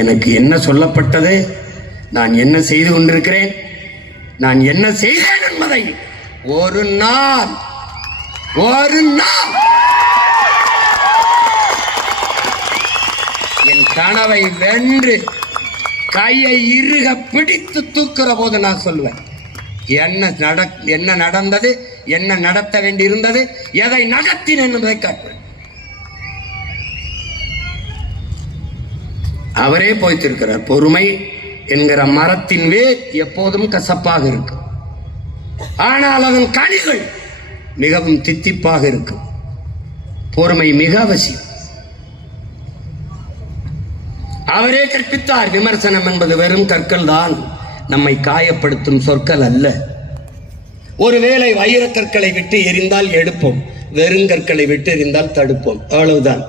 எனக்கு என்ன சொல்லப்பட்டது, நான் என்ன செய்து கொண்டிருக்கிறேன், நான் என்ன செய்தேன் என்பதை ஒரு நாள் என் கனவை வென்று கையை இறுக பிடித்து தூக்குற போது நான் சொல்வேன், என்ன நடந்தது, என்ன நடத்த வேண்டி இருந்தது, எதை நடத்தினேன் என்பதை காட்டுவேன். அவரே போய்த்திருக்கிறார். பொறுமை என்கிற மரத்தின் வேர் எப்போதும் கசப்பாக இருக்கும், ஆனால் அதன் கனிகள் மிகவும் தித்திப்பாக இருக்கும். பொறுமை மிக அவசியம். அவரே கற்பித்தார், விமர்சனம் என்பது வெறும் கற்கள் தான், நம்மை காயப்படுத்தும் சொற்கள் அல்ல. ஒருவேளை வைரக்கற்களை விட்டு எரிந்தால் எடுப்போம், வெறுங்கற்களை விட்டு எரிந்தால் தடுப்போம், அவ்வளவுதான்.